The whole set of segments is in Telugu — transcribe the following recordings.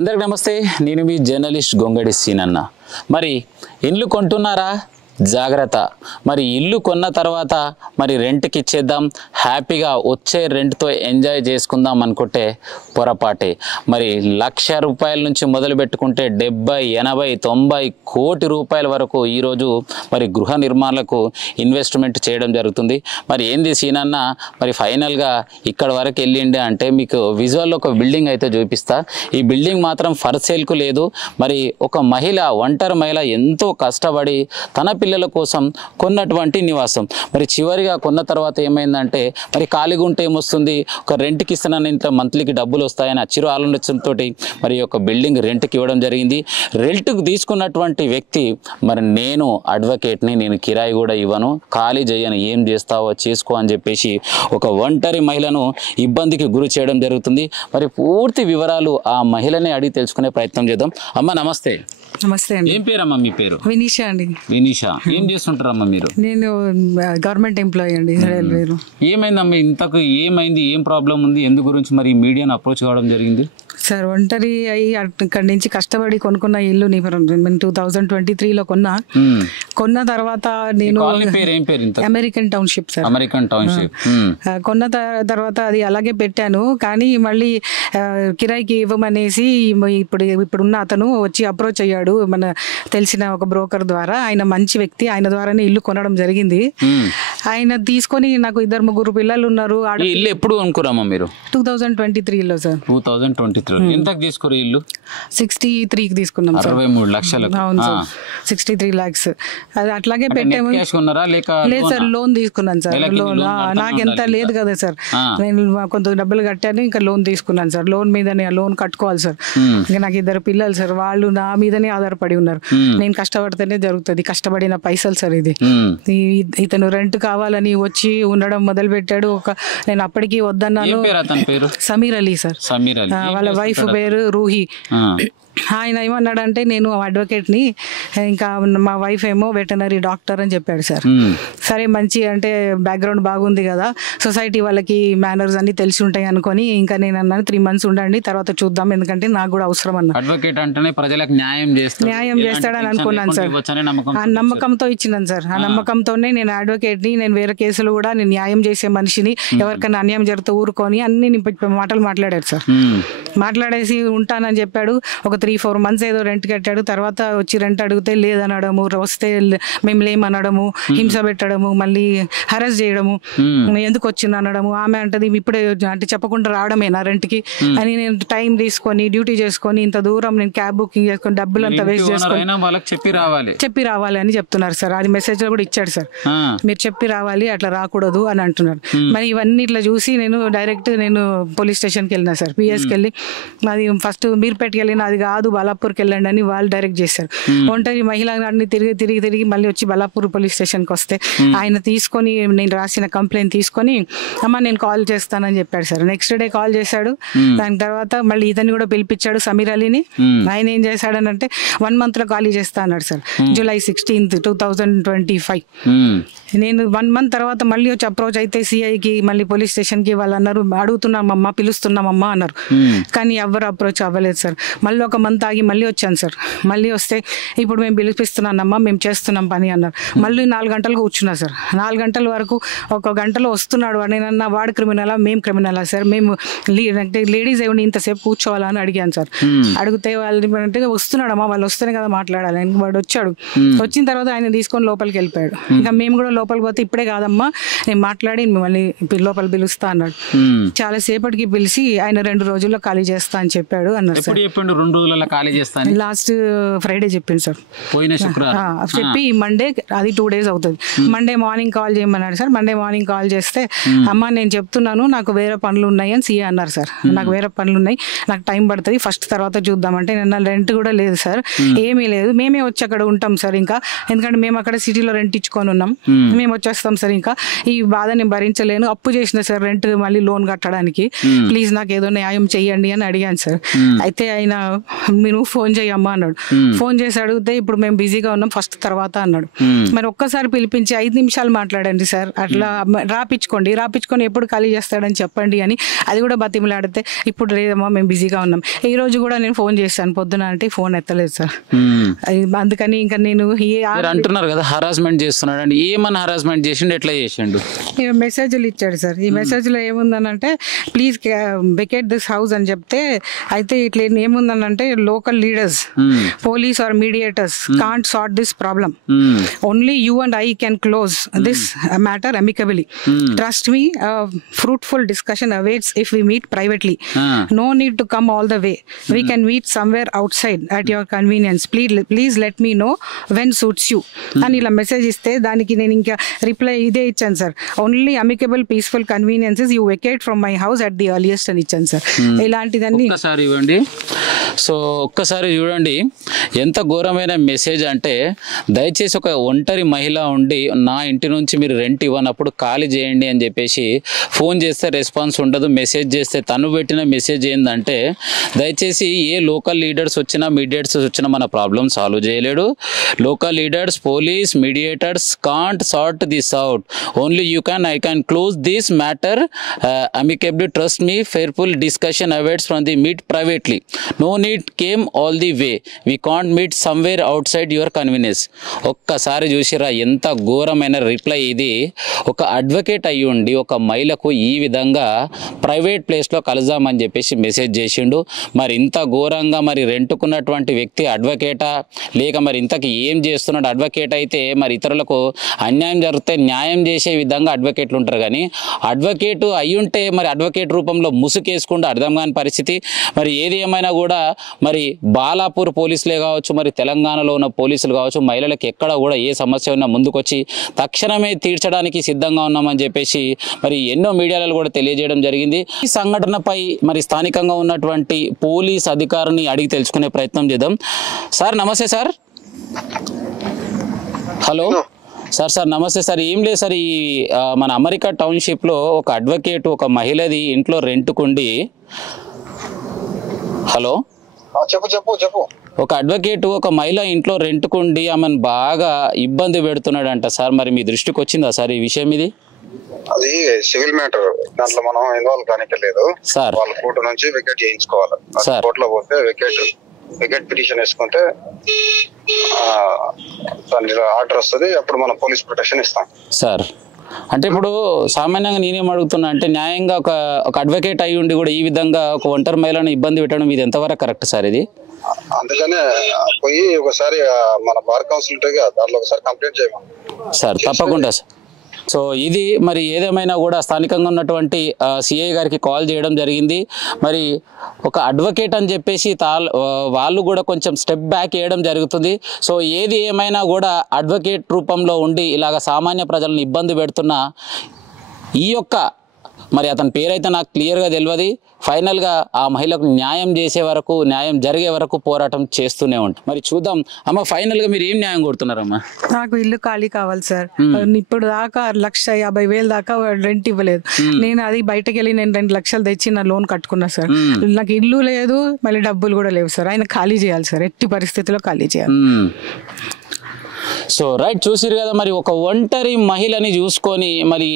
అందరికీ నమస్తే. నేను మీ జర్నలిస్ట్ గొంగడి సీనన్న. మరి ఇల్లు కొంటున్నారా? జాగ్రత్త. మరి ఇల్లు కొన్న తర్వాత మరి రెంట్కి ఇచ్చేద్దాం, హ్యాపీగా వచ్చే రెంట్తో ఎంజాయ్ చేసుకుందాం అనుకుంటే పొరపాటే. మరి ₹1,00,000 నుంచి మొదలు పెట్టుకుంటే 70, 80, 90 కోటి రూపాయల వరకు ఈరోజు మరి గృహ నిర్మాణాలకు ఇన్వెస్ట్మెంట్ చేయడం జరుగుతుంది. మరి ఏంది సీనన్న, మరి ఫైనల్గా ఇక్కడ వరకు వెళ్ళిండే అంటే మీకు విజువల్లో ఒక బిల్డింగ్ అయితే చూపిస్తా. ఈ బిల్డింగ్ మాత్రం ఫర్ సేల్కు లేదు. మరి ఒక మహిళ, ఒంటరి మహిళ ఎంతో కష్టపడి తన పిల్లల కోసం కొన్నటువంటి నివాసం. మరి చివరిగా కొన్న తర్వాత ఏమైందంటే మరి ఖాళీగా ఉంటే ఏమొస్తుంది, ఒక రెంట్కి ఇస్తున్నాను, ఇంత మంత్లీకి డబ్బులు వస్తాయని చిరు ఆలోచనతో మరి ఒక బిల్డింగ్ రెంట్కి ఇవ్వడం జరిగింది. రెంట్కి తీసుకున్నటువంటి వ్యక్తి మరి నేను అడ్వకేట్ని, నేను కిరాయి కూడా ఇవ్వను, ఖాళీ చేయను, ఏం చేస్తావో చేసుకో అని చెప్పేసి ఒక ఒంటరి మహిళను ఇబ్బందికి గురి చేయడం జరుగుతుంది. మరి పూర్తి వివరాలు ఆ మహిళనే అడిగి తెలుసుకునే ప్రయత్నం చేద్దాం. అమ్మ నమస్తే. నమస్తే అండి. ఏం పేరమ్మా మీ పేరు? వినీషా అండి. వినీషా, ఏం చేస్తుంటారమ్మా మీరు? నేను గవర్నమెంట్ ఎంప్లాయీ అండి, రైల్వేలో. ఏమైందమ్మా ఇంతకు, ఏమైంది, ఏం ప్రాబ్లం ఉంది, ఎందు గురించి మరి మీడియాను అప్రోచ్ కావడం జరిగింది? సార్, ఒంటరి అయ్యి అక్కడి నుంచి కష్టపడి కొనుక్కున్న ఇల్లు నేను 2023లో కొన్న తర్వాత నేను American township sir, American township కొన్న తర్వాత అది అలాగే పెట్టాను. కానీ మళ్ళీ కిరాయికి ఇవ్వమనేసి ఇప్పుడున్న అతను వచ్చి అప్రోచ్ అయ్యాడు, మన తెలిసిన ఒక బ్రోకర్ ద్వారా. ఆయన మంచి వ్యక్తి, ఆయన ద్వారానే ఇల్లు కొనడం జరిగింది. ఆయన తీసుకొని నాకు 2-3 పిల్లలు ఉన్నారు. ఇల్లు ఎప్పుడు కొనుక్కున్నామా మీరు? 2023లో సార్. 2023 ఎంతకు తీసుకురు ఇల్లు? 63కి తీసుకున్నాం సార్. 63 లక్షలకు. అవును సార్, 63 lakhs. అది అట్లాగే పెట్టాము. లేదు సార్, లోన్ తీసుకున్నాను సార్. లోన్ నాకు ఎంత లేదు కదా సార్, నేను కొంత డబ్బులు కట్టాను, ఇంకా లోన్ తీసుకున్నాను సార్. లోన్ మీదనే లోన్ కట్టుకోవాలి సార్. ఇంకా నాకు 2 పిల్లలు సార్, వాళ్ళు నా మీదనే ఆధారపడి ఉన్నారు. నేను కష్టపడితేనే జరుగుతుంది, కష్టపడిన పైసలు సార్. ఇది ఇతను రెంట్ కావాలని వచ్చి ఉండడం మొదలు పెట్టాడు. నేను అప్పటికి వద్దన్నాను. సమీర్ అలీ సార్, వాళ్ళ వైఫ్ పేరు రూహి. ఆయన ఏమన్నాడంటే, నేను అడ్వకేట్ని, ఇంకా మా వైఫ్ ఏమో వెటనరీ డాక్టర్ అని చెప్పాడు సార్. సరే, మంచి అంటే బ్యాక్గ్రౌండ్ బాగుంది కదా, సొసైటీ వాళ్ళకి మేనర్స్ అన్ని తెలిసి ఉంటాయి అనుకొని ఇంకా నేను అన్నాను 3 months ఉండండి, తర్వాత చూద్దాం, ఎందుకంటే నాకు కూడా అవసరం అన్నా. అడ్వకేట్ అంటేనే ప్రజలకు న్యాయం చేస్తాడని అనుకున్నాను సార్. ఆ నమ్మకంతో ఇచ్చినాను సార్. ఆ నమ్మకంతోనే నేను అడ్వకేట్ని, నేను వేరే కేసులు కూడా నేను న్యాయం చేసే మనిషిని, ఎవరికైనా అన్యాయం జరిగితే ఊరుకొని అన్ని మాటలు మాట్లాడాడు సార్. మాట్లాడేసి ఉంటానని చెప్పాడు. ఒక 3-4 months ఏదో రెంట్ కట్టాడు. తర్వాత వచ్చి రెంట్ అడిగితే లేదనడము, వస్తే మేము లేమనడము, హింస పెట్టడము, మళ్ళీ హరాస్ చేయడము, ఎందుకు వచ్చింది అనడము. ఆమె అంటది ఇప్పుడే అంటే చెప్పకుండా రావడమేనా రెంట్కి అని. నేను టైం తీసుకొని డ్యూటీ చేసుకొని ఇంత దూరం నేను క్యాబ్ బుకింగ్ చేసుకొని డబ్బులు అంతా వేస్ట్ చేసుకొని చెప్పి రావాలి అని చెప్తున్నారు సార్. అది మెసేజ్ లో కూడా ఇచ్చాడు సార్, మీరు చెప్పి రావాలి, అట్లా రాకూడదు అని అంటున్నారు. మరి ఇవన్నీ ఇట్లా చూసి నేను డైరెక్ట్ పోలీస్ స్టేషన్కి వెళ్ళినా సార్. పిఎస్కి వెళ్ళి, అది ఫస్ట్ మీర్పేటకి వెళ్ళిన, అది కాదు బలాపూర్కి వెళ్ళండి అని వాళ్ళు డైరెక్ట్ చేశారు. ఒంటరి మహిళ అన్ని తిరిగి మళ్ళీ వచ్చి బలాపూర్ పోలీస్ స్టేషన్కి వస్తే ఆయన తీసుకొని, నేను రాసిన కంప్లైంట్ తీసుకొని, అమ్మ నేను కాల్ చేస్తానని చెప్పాడు సార్. నెక్స్ట్ డే కాల్ చేశాడు. దాని తర్వాత మళ్ళీ ఇతన్ని కూడా పిలిపించాడు, సమీర్ అలీని. ఆయన ఏం చేశాడని అంటే 1 month లో ఖాళీ చేస్తా అన్నాడు సార్. July 16th, 2025. నేను 1 month తర్వాత మళ్ళీ వచ్చి అప్రోచ్ అయితే సిఐకి, మళ్ళీ పోలీస్ స్టేషన్కి వాళ్ళు అన్నారు, అడుగుతున్నామమ్మా, పిలుస్తున్నామమ్మా అన్నారు. కానీ ఎవరు అప్రోచ్ అవ్వలేదు సార్. మళ్ళీ 1 month ఆగి మళ్ళీ వచ్చాను సార్. మళ్ళీ వస్తే ఇప్పుడు మేము పిలిపిస్తున్నానమ్మా, మేము చేస్తున్నాం పని అన్నారు. మళ్ళీ 4 గంటలకు కూర్చున్నా సార్. 4 గంటల వరకు 1 గంటలో వస్తున్నాడు. నేనన్నా వాడు క్రిమినలా, మేము క్రిమినలా సార్, మేము అంటే లేడీస్ ఏమి ఇంతసేపు కూర్చోవాలా అని అడిగాను సార్. అడిగితే వాళ్ళు అంటే వస్తున్నాడమ్మా, వాళ్ళు వస్తేనే కదా మాట్లాడాలి. వాడు వచ్చాడు. వచ్చిన తర్వాత ఆయన తీసుకొని లోపలికి వెళ్ళిపోయాడు. ఇంకా మేము కూడా లోపలికి పోతే, ఇప్పుడే కాదమ్మా, నేను మాట్లాడి మిమ్మల్ని లోపల పిలుస్తా అన్నాడు. చాలా సేపటికి పిలిచి ఆయన 2 రోజుల్లో ఖాళీ చేస్తా అని చెప్పాడు అన్నారు సార్. 2 రోజులలో ఖాళీ చేస్తాను లాస్ట్ ఫ్రైడే చెప్పింది సార్. పోయిన శుక్రవారం చెప్పి మండే, అది 2 days అవుతుంది. మండే మార్నింగ్ కాల్ చేయమన్నాడు సార్. మండే మార్నింగ్ కాల్ చేస్తే, అమ్మ నేను చెప్తున్నాను, నాకు వేరే పనులు ఉన్నాయి అని సీఏ అన్నారు సార్. నాకు వేరే పనులు ఉన్నాయి, నాకు టైం పడుతుంది, ఫస్ట్ తర్వాత చూద్దామంటే, నిన్న రెంట్ కూడా లేదు సార్, ఏమీ లేదు, మేమే వచ్చి అక్కడ ఉంటాం సార్. ఇంకా ఎందుకంటే మేము అక్కడ సిటీలో రెంట్ ఇచ్చుకొని ఉన్నాం, మేము వచ్చేస్తాం సార్. ఇంకా ఈ బాధ నేను భరించలేను, అప్పు చేసిన సార్ రెంట్ మళ్ళీ లోన్ కట్టడానికి, ప్లీజ్ నాకు ఏదో న్యాయం చెయ్యండి అని అడిగాను సార్. అయితే ఆయన మీరు ఫోన్ చేయమ్మా అన్నాడు. ఫోన్ చేసి అడిగితే ఇప్పుడు మేము బిజీగా ఉన్నాం ఫస్ట్ తర్వాత అన్నాడు. మరి ఒక్కసారి పిలిపించి 5 నిమిషాలు మాట్లాడండి సార్, అట్లా రాపించుకొని ఎప్పుడు ఖాళీ చేస్తాడని చెప్పండి అని అది కూడా బతిమలాడితే ఇప్పుడు లేదమ్మా మేము బిజీగా ఉన్నాం. ఈ రోజు కూడా నేను ఫోన్ చేశాను పొద్దున అంటే ఫోన్ ఎత్తలేదు సార్. అందుకని ఇంకా నేను అంటున్నారు కదా హరాస్మెంట్ చేస్తున్నాడు అండి, ఏమన్నా హరాస్మెంట్ చేసిండు, ఎట్లా చేసిండు? మెసేజ్లు ఇచ్చాడు సార్. ఈ మెసేజ్లో ఏముందనంటే ప్లీజ్ వెకేట్ దిస్ హౌస్ అని చెప్తే అయితే ఇట్లా ఏముందనంటే local leaders, police or mediators can't sort this problem, only you and I can close this matter amicably. Trust me, fruitful discussion awaits if we meet privately. No need to come all the way. We can meet somewhere outside at your convenience. Please let me know when suits you. అని ఇలా మెసేజ్ ఇస్తే దానికి నేను ఇంకా రిప్లై ఇదే ఇచ్చాను sir. Only amicable peaceful conveniences you vacate from my house at the earliest అని ఇచ్చాను సార్. ఇలాంటిదన్నీ ఒక్కసారి ఇవ్వండి. సో ఒక్కసారి చూడండి ఎంత ఘోరమైన మెసేజ్ అంటే, దయచేసి ఒక ఒంటరి మహిళ ఉండి నా ఇంటి నుంచి మీరు రెంట్ ఇవ్వనప్పుడు ఖాళీ చేయండి అని చెప్పేసి ఫోన్ చేస్తే రెస్పాన్స్ ఉండదు, మెసేజ్ చేస్తే తను పెట్టిన మెసేజ్ ఏంటంటే దయచేసి ఏ లోకల్ లీడర్స్ వచ్చినా మీడియేటర్స్ వచ్చినా మన ప్రాబ్లం సాల్వ్ చేయలేడు. Local leaders, police, mediators can't sort this out. Only I can close this matter amicably. Trust me, fearful discussion awaits from the meet privately. No need came all the way. We can't meet somewhere outside your convenience. ఒక్కసారి చూసిరా ఎంత ఘోరమైన రిప్లై ఇది. ఒక అడ్వకేట్ అయ్యి ఉండి ఒక మహిళకు ఈ విధంగా ప్రైవేట్ ప్లేస్లో కలుద్దామని చెప్పేసి మెసేజ్ చేసిండు. మరి ఇంత ఘోరంగా మరి రెంటుకున్నటువంటి వ్యక్తి అడ్వకేటా లేక మరి ఇంతకి ఏం చేస్తున్నాడు? అడ్వకేట్ అయితే మరి ఇతరులకు అన్యాయం జరిగితే న్యాయం చేసే విధంగా అడ్వకేట్లు ఉంటారు, కానీ అడ్వకేట్ అయ్యుంటే మరి అడ్వకేట్ రూపంలో ముసుకేసుకుంటూ అర్థం కాని పరిస్థితి. మరి ఏది ఏమైనా కూడా మరి బాలాపూర్ పోలీసులే కావచ్చు, మరి తెలంగాణలో ఉన్న పోలీసులు కావచ్చు, మహిళలకు ఎక్కడ కూడా ఏ సమస్య ఉన్నా ముందుకొచ్చి తక్షణమే తీర్చడానికి సిద్ధంగా ఉన్నామని చెప్పేసి మరి ఎన్నో మీడియాలలో కూడా తెలియజేయడం జరిగింది. ఈ సంఘటనపై మరి స్థానికంగా ఉన్నటువంటి పోలీస్ అధికారిని అడిగి తెలుసుకునే ప్రయత్నం చేద్దాం. సార్ నమస్తే సార్. హలో సార్ నమస్తే సార్. ఏం లేదు సార్, ఈ మన అమెరికా టౌన్షిప్లో ఒక అడ్వకేట్ ఒక మహిళది ఇంట్లో రెంట్కుండి, హలో చెప్పు. ఒక అడ్వకేట్ ఒక మహిళ ఇంట్లో రెంట్కుండి ఆమెను బాగా ఇబ్బంది పెడుతున్నాడంట సార్. మరి మీ దృష్టికి వచ్చిందా సార్ ఈ విషయం? ఇది అది సివిల్ మ్యాటర్, దాంట్లో మనం ఇన్వాల్వ్ కానికే లేదు సార్. వాళ్ళ కోర్టు నుంచి వికెట్ చేయించుకోవాలి. కోర్టులో పోతే వికెట్ పిటిషన్ వేసుకుంటే దాని ఆర్డర్ వస్తుంది, అప్పుడు మనం పోలీస్ ప్రొటెక్షన్ ఇస్తాం సార్. అంటే ఇప్పుడు సామాన్యంగా నేనేం అడుగుతున్నా అంటే, న్యాయంగా ఒక అడ్వకేట్ అయ్యి ఉండి కూడా ఈ విధంగా ఒక ఒంటరి మహిళను ఇబ్బంది పెట్టడం ఇది ఎంతవరకు కరెక్ట్ సార్? ఇది అందుకనే పోయి ఒకసారి మన బార్ కౌన్సిల్ దాంట్లో ఒకసారి కంప్లైంట్ చేయమని సార్. తప్పకుండా సార్. సో ఇది మరి ఏదేమైనా కూడా స్థానికంగా ఉన్నటువంటి సిఐ గారికి కాల్ చేయడం జరిగింది. మరి ఒక అడ్వకేట్ అని చెప్పేసి వాళ్ళు కూడా కొంచెం స్టెప్ బ్యాక్ వేయడం జరుగుతుంది. సో ఏది ఏమైనా కూడా అడ్వకేట్ రూపంలో ఉండి ఇలాగ సామాన్య ప్రజలను ఇబ్బంది పెడుతున్న ఈ యొక్క మరి అతని పేరైతే నాకు క్లియర్గా తెలియదు. ఫైనల్గా ఆ మహిళకు న్యాయం చేసే వరకు, న్యాయం జరిగే వరకు పోరాటం చేస్తూనే ఉంటాం. మరి చూద్దాం అమ్మ, ఫైనల్గా మీరు ఏం న్యాయం కోరుతున్నారమ్మా? నాకు ఇల్లు ఖాళీ కావాలి సార్. ఇప్పుడు దాకా 1,50,000 దాకా రెంట్ ఇవ్వలేదు. నేను అది బయటకు వెళ్ళి నేను 2 లక్షలు తెచ్చి నా లోన్ కట్టుకున్నా సార్. నాకు ఇల్లు లేదు, మళ్ళీ డబ్బులు కూడా లేవు సార్. ఆయన ఖాళీ చేయాలి సార్, ఎట్టి పరిస్థితిలో ఖాళీ చేయాలి. సో రైట్, చూసిరు కదా మరి ఒక ఒంటరి మహిళని చూసుకొని మరి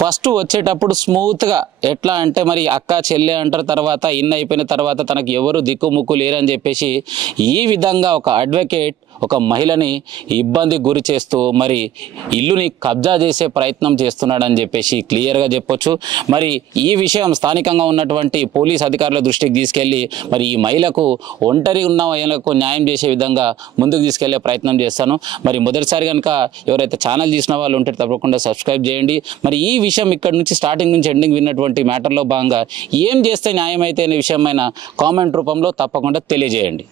ఫస్ట్ వచ్చేటప్పుడు స్మూత్గా ఎట్లా అంటే మరి అక్క చెల్లె అంటారు, తర్వాత ఇన్ అయిపోయిన తర్వాత తనకు ఎవరు దిక్కుముక్కు లేరని చెప్పేసి ఈ విధంగా ఒక అడ్వకేట్ ఒక మహిళని ఇబ్బంది గురి చేస్తూ మరి ఇల్లుని కబ్జా చేసే ప్రయత్నం చేస్తున్నాడని చెప్పేసి క్లియర్గా చెప్పొచ్చు. మరి ఈ విషయం స్థానికంగా ఉన్నటువంటి పోలీస్ అధికారుల దృష్టికి తీసుకెళ్ళి మరి ఈ మహిళకు ఒంటరి ఉన్న మహిళకు న్యాయం చేసే విధంగా ముందుకు తీసుకెళ్లే ప్రయత్నం చేస్తాను. మరి మొదటిసారి కనుక ఎవరైతే ఛానల్ చూసిన వాళ్ళు ఉంటే తప్పకుండా సబ్స్క్రైబ్ చేయండి. మరి ఈ విషయం ఇక్కడ నుంచి స్టార్టింగ్ నుంచి ఎండింగ్ విన్నటువంటి మ్యాటర్లో భాగంగా ఏం చేస్తే న్యాయం అయితే అనే విషయమైన కామెంట్ రూపంలో తప్పకుండా తెలియజేయండి.